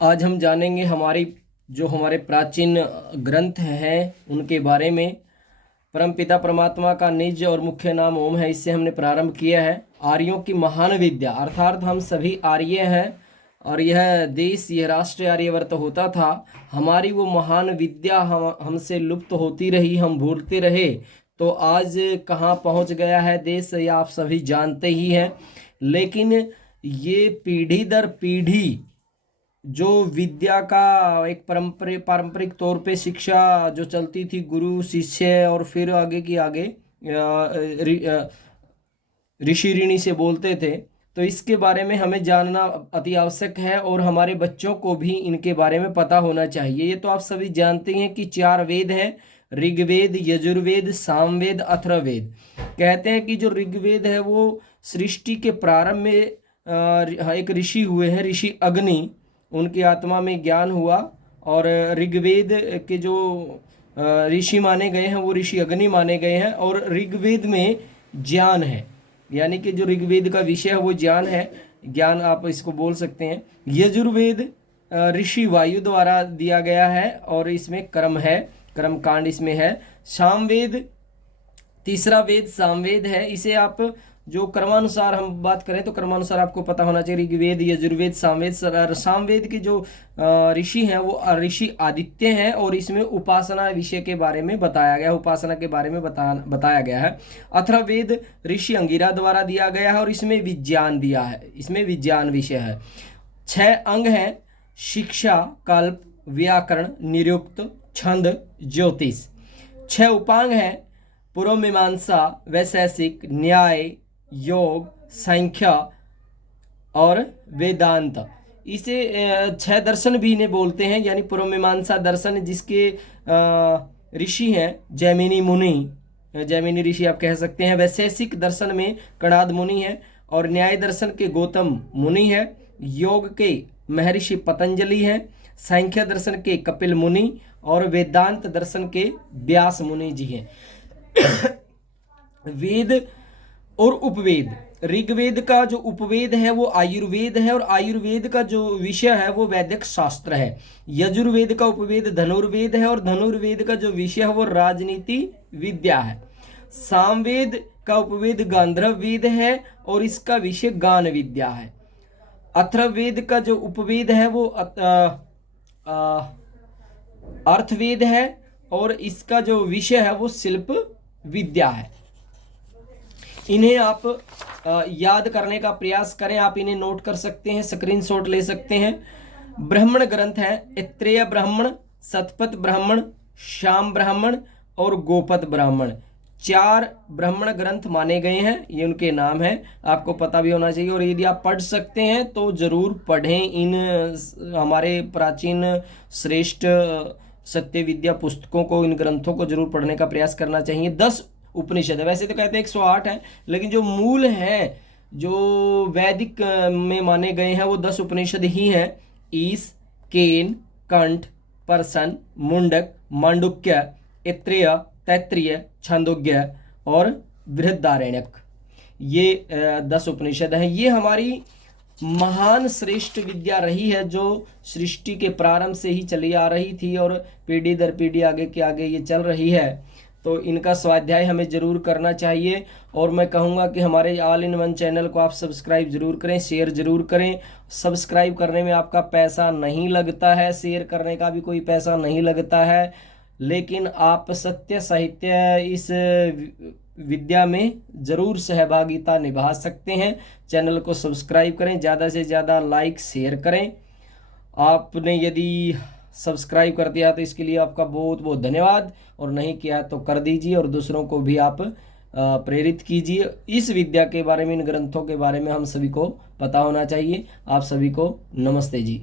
आज हम जानेंगे हमारे प्राचीन ग्रंथ हैं उनके बारे में। परमपिता परमात्मा का निज और मुख्य नाम ओम है। इससे हमने प्रारंभ किया है। आर्यों की महान विद्या, अर्थात हम सभी आर्य हैं और यह देश, यह राष्ट्र आर्यवर्त होता था। हमारी वो महान विद्या हमसे लुप्त होती रही, हम भूलते रहे। तो आज कहाँ पहुँच गया है देश, ये आप सभी जानते ही हैं। लेकिन ये पीढ़ी दर पीढ़ी जो विद्या का एक पारंपरिक तौर पे शिक्षा जो चलती थी, गुरु शिष्य और फिर आगे की आगे ऋषि ऋणी से बोलते थे, तो इसके बारे में हमें जानना अति आवश्यक है और हमारे बच्चों को भी इनके बारे में पता होना चाहिए। ये तो आप सभी जानते हैं कि 4 वेद हैं, ऋग्वेद, यजुर्वेद, सामवेद, अथर्ववेद। कहते हैं कि जो ऋग्वेद है वो सृष्टि के प्रारंभ में एक ऋषि हुए हैं, ऋषि अग्नि, उनकी आत्मा में ज्ञान हुआ। और ऋग्वेद के जो ऋषि माने गए हैं वो ऋषि अग्नि माने गए हैं। और ऋग्वेद में ज्ञान है, यानी कि जो ऋग्वेद का विषय है वो ज्ञान है, ज्ञान आप इसको बोल सकते हैं। यजुर्वेद ऋषि वायु द्वारा दिया गया है और इसमें कर्म है, कर्म कांड इसमें है। सामवेद, तीसरा वेद सामवेद है। इसे आप जो कर्मानुसार हम बात करें तो कर्मानुसार आपको पता होना चाहिए, ऋग्वेद, यजुर्वेद, सामवेद। सामवेद के जो ऋषि हैं वो ऋषि आदित्य हैं और इसमें उपासना विषय के बारे में बताया गया, उपासना के बारे में बताया गया है। अथर्ववेद ऋषि अंगिरा द्वारा दिया गया है और इसमें विज्ञान दिया है, इसमें विज्ञान विषय है। 6 अंग हैं, शिक्षा, कल्प, व्याकरण, निरुक्त, छंद, ज्योतिष। 6 उपांग हैं, पूर्व मीमांसा, वैशेषिक, न्याय, योग, संख्या और वेदांत। इसे 6 दर्शन भी इन्हें बोलते हैं, यानी पूर्व मीमांसा दर्शन जिसके ऋषि हैं जैमिनी मुनि, जैमिनी ऋषि आप कह सकते हैं। वैशेषिक दर्शन में कणाद मुनि है और न्याय दर्शन के गौतम मुनि है। योग के महर्षि पतंजलि हैं। संख्या दर्शन के कपिल मुनि और वेदांत दर्शन के व्यास मुनि जी हैं। वेद और उपवेद, ऋग्वेद का जो उपवेद है वो आयुर्वेद है और आयुर्वेद का जो विषय है वो वैदिक शास्त्र है। यजुर्वेद का उपवेद धनुर्वेद है और धनुर्वेद का जो विषय है वो राजनीति विद्या है। सामवेद का उपवेद गांधर्व वेद है और इसका विषय गान विद्या है। अथर्ववेद का जो उपवेद है वो अर्थवेद है और इसका जो विषय है वो शिल्प विद्या है। इन्हें आप याद करने का प्रयास करें, आप इन्हें नोट कर सकते हैं, स्क्रीनशॉट ले सकते हैं। ब्राह्मण ग्रंथ है, ऐत्रेय ब्राह्मण, शतपथ ब्राह्मण, श्याम ब्राह्मण और गोपद ब्राह्मण। 4 ब्राह्मण ग्रंथ माने गए हैं, ये उनके नाम हैं, आपको पता भी होना चाहिए। और यदि आप पढ़ सकते हैं तो जरूर पढ़ें इन हमारे प्राचीन श्रेष्ठ सत्य विद्या पुस्तकों को, इन ग्रंथों को जरूर पढ़ने का प्रयास करना चाहिए। 10 उपनिषद है, वैसे तो कहते हैं 108 है, लेकिन जो मूल हैं, जो वैदिक में माने गए हैं वो 10 उपनिषद ही हैं। ईश, केन, कंठ, परसन, मुंडक, मांडुक्य, ऐत्रेय, तैत्तिरीय, छांदोग्य और बृहदारण्यक। ये 10 उपनिषद हैं। ये हमारी महान श्रेष्ठ विद्या रही है जो सृष्टि के प्रारंभ से ही चली आ रही थी और पीढ़ी दर पीढ़ी आगे के आगे ये चल रही है। तो इनका स्वाध्याय हमें ज़रूर करना चाहिए और मैं कहूँगा कि हमारे ऑल इन वन चैनल को आप सब्सक्राइब ज़रूर करें, शेयर ज़रूर करें। सब्सक्राइब करने में आपका पैसा नहीं लगता है, शेयर करने का भी कोई पैसा नहीं लगता है, लेकिन आप सत्य साहित्य इस विद्या में ज़रूर सहभागिता निभा सकते हैं। चैनल को सब्सक्राइब करें, ज़्यादा से ज़्यादा लाइक शेयर करें। आपने यदि सब्सक्राइब कर दिया तो इसके लिए आपका बहुत बहुत धन्यवाद, और नहीं किया तो कर दीजिए और दूसरों को भी आप प्रेरित कीजिए। इस विद्या के बारे में, इन ग्रंथों के बारे में हम सभी को पता होना चाहिए। आप सभी को नमस्ते जी।